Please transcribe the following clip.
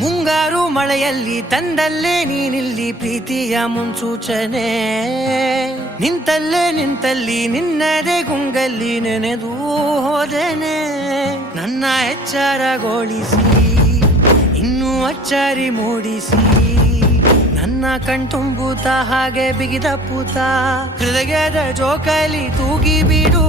ಮುಂಗಾರು ಮಳೆಯಲ್ಲಿ ತಂದಲ್ಲೇ ನೀನಿಲ್ಲಿ ಪ್ರೀತಿಯ ಮುನ್ಸೂಚನೆ, ನಿಂತಲ್ಲಿ ನಿನ್ನದೇ ಗುಂಗಲ್ಲಿ ನೆನೆದು ಹೋದೆನೆ. ನನ್ನ ಎಚ್ಚರಗೊಳಿಸಿ ಇನ್ನೂ ಅಚ್ಚರಿ ಮೂಡಿಸಿ, ನನ್ನ ಕಣ್ತುಂಬುತ್ತ ಹಾಗೆ ಬಿಗಿದ ಪೂತ ಹೃದಯದ ಜೋಕಾಲಿ ತೂಗಿ ಬಿಡು.